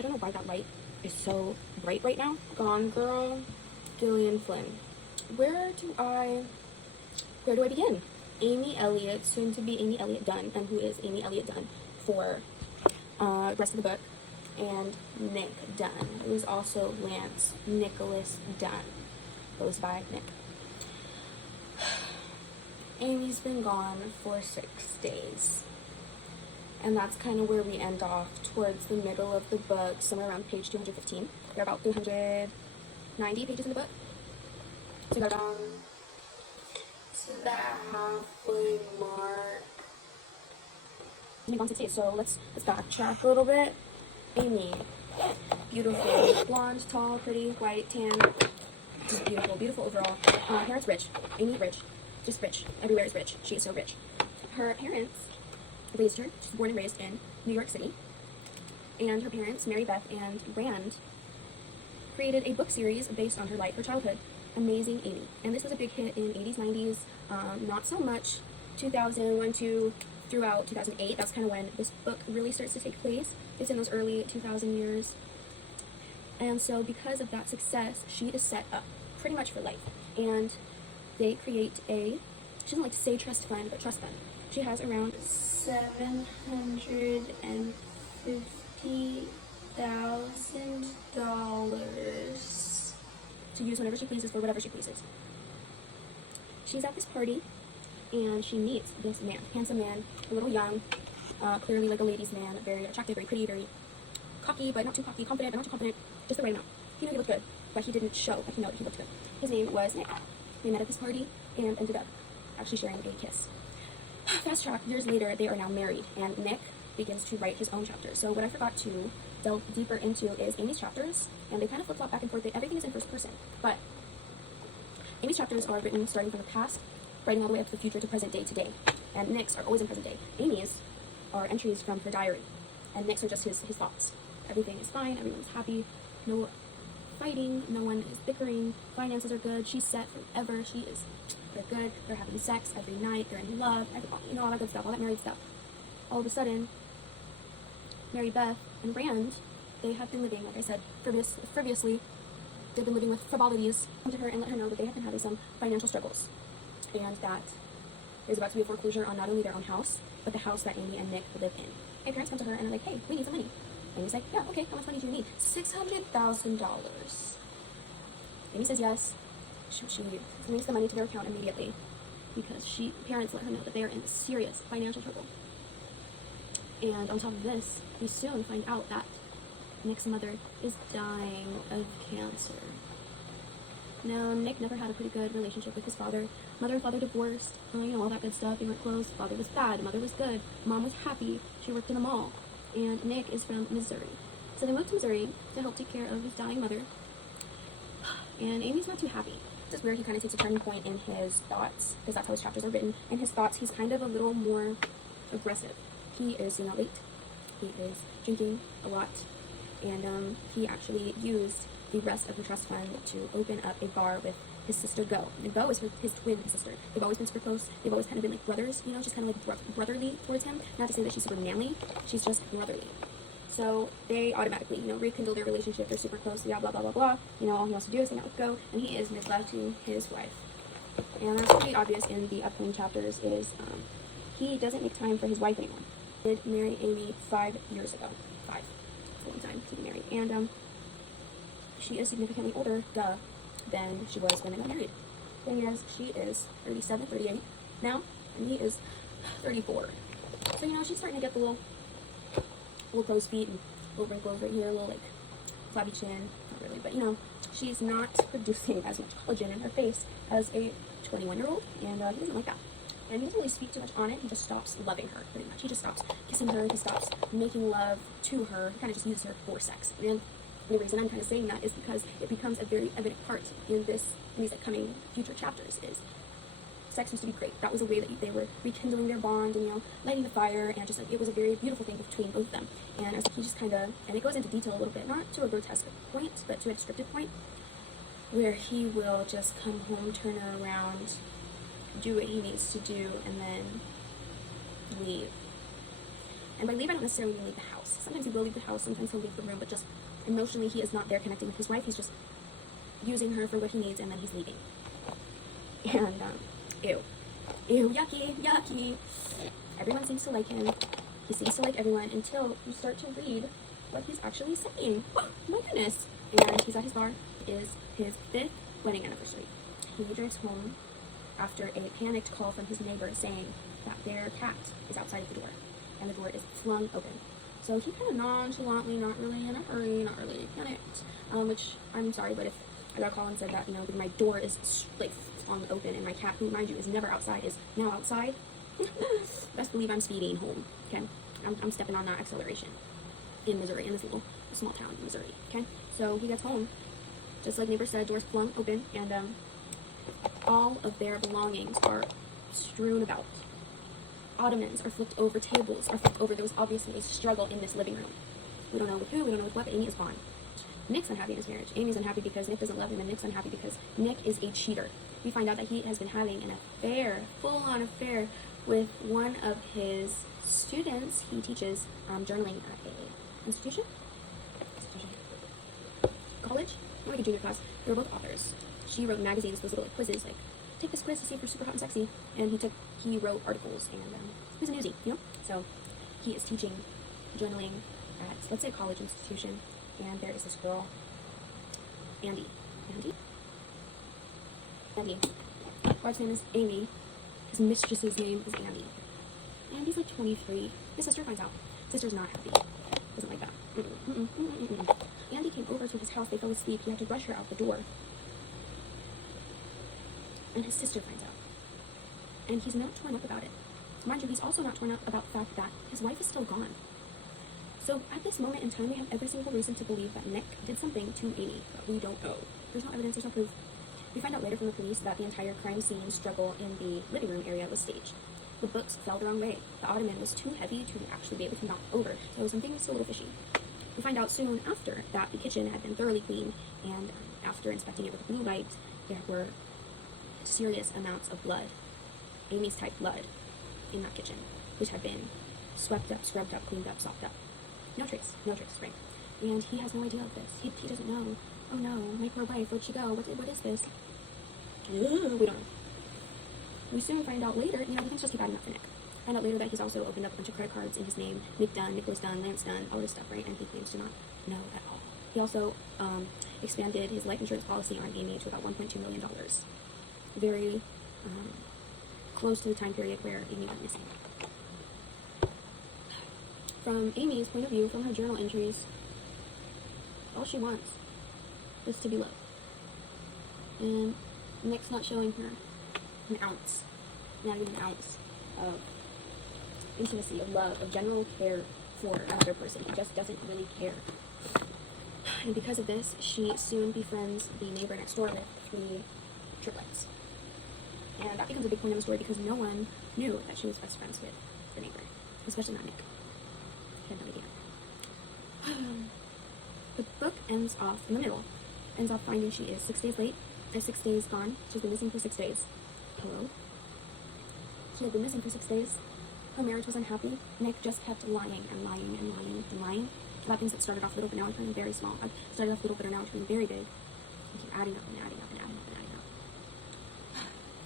I don't know why that light is so bright right now. Gone Girl, Gillian Flynn. Where do I begin? Amy Elliott, soon to be Amy Elliott Dunn, and who is Amy Elliott Dunn for rest of the book, and Nick Dunn, who's also Lance Nicholas Dunn, goes by Nick. Amy's been gone for 6 days, and that's kind of where we end off towards the middle of the book, somewhere around page 215. There are about 390 pages in the book, so we got down to that halfway mark. We've gone 6 days, so let's backtrack a little bit. Amy, beautiful, blonde, tall, pretty, white, tan, just beautiful, beautiful overall. Parents rich. Amy rich, just rich. Everywhere is rich. She is so rich. Her parents raised her. She's born and raised in New York City. And her parents, Mary Beth and Rand, created a book series based on her life, her childhood. Amazing Amy. And this was a big hit in 80s, 90s. Not so much 2001, 2, throughout 2008. That's kind of when this book really starts to take place. It's in those early 2000 years. And so because of that success, she is set up pretty much for life. And they create a, she doesn't like to say trust fund, but trust fund. She has around $750,000 to use whenever she pleases for whatever she pleases. She's at this party, and she meets this man, handsome man, a little young, clearly like a ladies' man, very attractive, very pretty, very cocky, but not too cocky, confident, but not too confident, just the right amount. He knew he looked good, but he didn't show that he knew that he looked good. His name was Nick. They met at this party and ended up actually sharing a kiss. Fast track, years later, they are now married, and Nick begins to write his own chapters. So what I forgot to delve deeper into is Amy's chapters, and they kind of flip-flop back and forth. Everything is in first person, but Amy's chapters are written starting from the past, writing all the way up to the future to present day today, and Nick's are always in present day. Amy's are entries from her diary, and Nick's are just his thoughts. Everything is fine, everyone's happy, no fighting, no one is bickering, finances are good, she's set forever, they're good, they're having sex every night, they're in love, all that good stuff, all that married stuff. All of a sudden, Mary Beth and Rand, they have been living, like I said, frivolously, they've been living with frivolities. Come to her and let her know that they have been having some financial struggles, and that there's about to be a foreclosure on not only their own house, but the house that Amy and Nick live in. And parents come to her and are like, hey, we need some money. Amy's like, yeah, okay, how much money do you need? $600,000. Amy says yes. She links the money to their account immediately because parents let her know that they are in serious financial trouble. And on top of this, we soon find out that Nick's mother is dying of cancer. Now, Nick never had a pretty good relationship with his father. Mother and father divorced, all that good stuff. They weren't close. Father was bad. Mother was good. Mom was happy. She worked in a mall. And Nick is from Missouri. So they moved to Missouri to help take care of his dying mother. And Amy's not too happy. This is where he kind of takes a turning point in his thoughts, because that's how his chapters are written. In his thoughts, he's kind of a little more aggressive. He is late. He is drinking a lot. And he actually used the rest of the trust fund to open up a bar with his sister Go. And Go is his twin sister. They've always been super close. They've always kind of been like brothers, she's kind of like brotherly towards him. Not to say that she's super manly, she's just brotherly. So they automatically, rekindle their relationship. They're super close, blah, blah, blah, blah. All he wants to do is hang out with Go, and he is neglecting his wife. And that's pretty obvious in the upcoming chapters is he doesn't make time for his wife anymore. He did marry Amy 5 years ago. 5. It's a long time to be married. And she is significantly older, than she was when they got married. Thing is, she is 37, 38 now, and he is 34. So, she's starting to get the little crow's feet and little wrinkles right here, a little, flabby chin. Not really, but, she's not producing as much collagen in her face as a 21-year-old, and he doesn't like that. And he doesn't really speak too much on it. He just stops loving her, pretty much. He just stops kissing her. He stops making love to her. He kind of just uses her for sex. And the reason I'm kind of saying that is because it becomes a very evident part in these coming future chapters is sex used to be great. That was a way that they were rekindling their bond and, lighting the fire, and just it was a very beautiful thing between both of them. And as he just kind of, and it goes into detail a little bit, not to a grotesque point, but to a descriptive point, where he will just come home, turn her around, do what he needs to do, and then leave. And by leave, I don't necessarily mean leave the house. Sometimes he will leave the house, sometimes he'll leave the room, but just emotionally he is not there connecting with his wife. He's just using her for what he needs, and then he's leaving. And, ew. Ew, yucky, yucky. Everyone seems to like him. He seems to like everyone until you start to read what he's actually saying. Oh, my goodness. And he's at his bar. It is his 5th wedding anniversary. He drives home after a panicked call from his neighbor saying that their cat is outside of the door, and the door is flung open. So he kind of nonchalantly, not really in a hurry, not really panicked, which I'm sorry, but if I got a call and said that, you know, my door is like flung open and my cat, who mind you is never outside, is now outside, best believe I'm speeding home, okay? I'm stepping on that acceleration in Missouri, in this little small town in Missouri, okay? So he gets home, just like neighbor said, doors flung open, and all of their belongings are strewn about. Ottomans are flipped over, tables are flipped over. There was obviously a struggle in this living room. We don't know with who, we don't know with what, but Amy is gone. Nick's unhappy in his marriage. Amy's unhappy because Nick doesn't love him, and Nick's unhappy because Nick is a cheater. We find out that he has been having an affair, full-on affair, with one of his students. He teaches journaling at a institution? College? Like a junior class. They were both authors. She wrote magazines, those little quizzes, like, take this quiz to see if you're super hot and sexy. And he wrote articles, and he was a newsie, you know? So he is teaching journaling at, let's say, a college institution. And there is this girl, Andy. Wife's name is Amy. His mistress's name is Andy. Andy's like 23. His sister finds out. Sister's not happy. Doesn't like that. Andy came over to his house. They fell asleep. He had to rush her out the door. And his sister finds out. And he's not torn up about it. Mind you, he's also not torn up about the fact that his wife is still gone. So at this moment in time, we have every single reason to believe that Nick did something to Amy, but we don't know. There's no evidence, there's no proof. We find out later from the police that the entire crime scene struggle in the living room area was staged. The books fell the wrong way. The ottoman was too heavy to actually be able to knock over, so something was a little fishy. We find out soon after that the kitchen had been thoroughly cleaned, and after inspecting it with a blue light, there were serious amounts of blood, Amy's type blood, in that kitchen, which had been swept up, scrubbed up, cleaned up, sopped up. No trace, right? And he has no idea of this. He doesn't know. Oh no, my poor wife, where'd she go? What is this? We don't know. We soon find out later, you know, things just keep adding up for Nick. Find out later that he's also opened up a bunch of credit cards in his name. Nick Dunn, Nicholas Dunn, Lance Dunn, all this stuff, right? And he claims to not know at all. He also expanded his life insurance policy on Amy to about $1.2 million. Very close to the time period where Amy went missing. From Amy's point of view, from her journal entries, all she wants is to be loved. And Nick's not showing her an ounce, not even an ounce of intimacy, of love, of general care for another person. He just doesn't really care. And because of this, she soon befriends the neighbor next door with 3 triplets. And that becomes a big point in the story because no one knew that she was best friends with the neighbor, especially not Nick. He had no idea. The book ends off in the middle. Ends off finding she is 6 days late, 6 days gone. She's been missing for 6 days. Hello? She had been missing for 6 days. Her marriage was unhappy. Nick just kept lying and lying and lying and lying about things that started off little, but now are turning very small. Started off little, but are now turning very big. And keep adding up and adding up and adding up and adding up.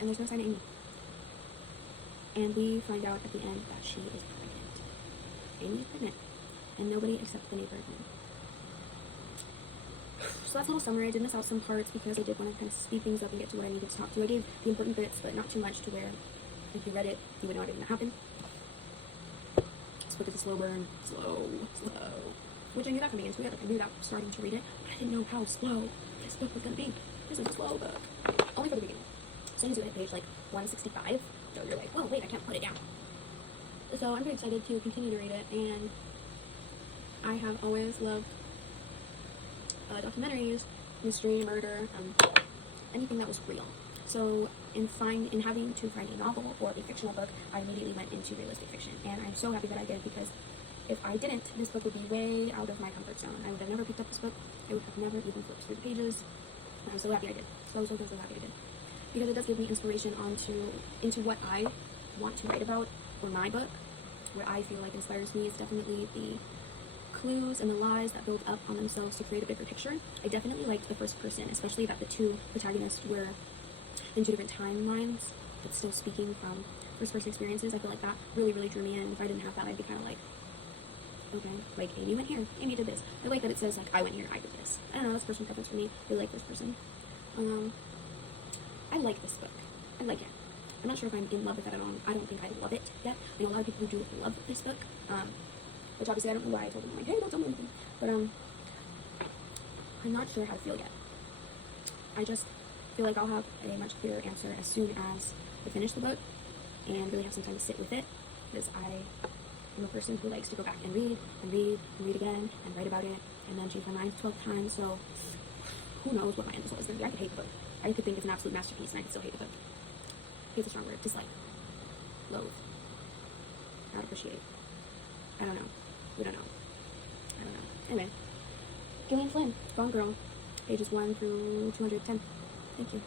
And there's no sign of Amy. And we find out at the end that she is pregnant. Amy is pregnant. And nobody except the neighbor knew. So that's a little summary. I did miss out some parts because I did want to kind of speed things up and get to what I needed to talk to. I gave the important bits, but not too much to where if you read it, you would know everything that happened. This book is a slow burn. Slow. Which I knew that coming into it. Like I knew that starting to read it, but I didn't know how slow this book was going to be. This is a slow book. Only for the beginning. As soon as you hit page like 165, you're like, whoa, wait, I can't put it down. So I'm very excited to continue to read it, and I have always loved documentaries, mystery, murder, anything that was real. So in having to find a novel or a fictional book, I immediately went into realistic fiction, and I'm so happy that I did because if I didn't, this book would be way out of my comfort zone. I would have never picked up this book. I would have never even flipped through the pages. And I'm so happy I did. So happy I did. Because it does give me inspiration into what I want to write about for my book. what I feel like inspires me is definitely the clues and the lies that build up on themselves to create a bigger picture. I definitely liked the first person, especially that the two protagonists were in two different timelines, but still speaking from first-person experiences. I feel like that really, really drew me in. If I didn't have that, I'd be kind of like, okay, like, Amy went here, Amy did this. I like that it says, like, I went here, I did this. I don't know, that's personal preference for me. I really like first person. I like this book. I like it. I'm not sure if I'm in love with it at all. I don't think I love it yet. I know a lot of people who do love this book, which obviously I don't know why I told them, like, hey, don't tell me anything. But, I'm not sure how to feel yet. I just feel like I'll have a much clearer answer as soon as I finish the book and really have some time to sit with it, because I am a person who likes to go back and read and read and read again and write about it and then change my mind 12 times. So who knows what my end result is going to be. I could hate the book. I could think it's an absolute masterpiece and I could still hate the book. Hate's a strong word. Dislike. Loathe. Not appreciate. I don't know. We don't know. I don't know. Anyway. Gillian Flynn. Gone Girl. Pages 1 through 210. Thank you.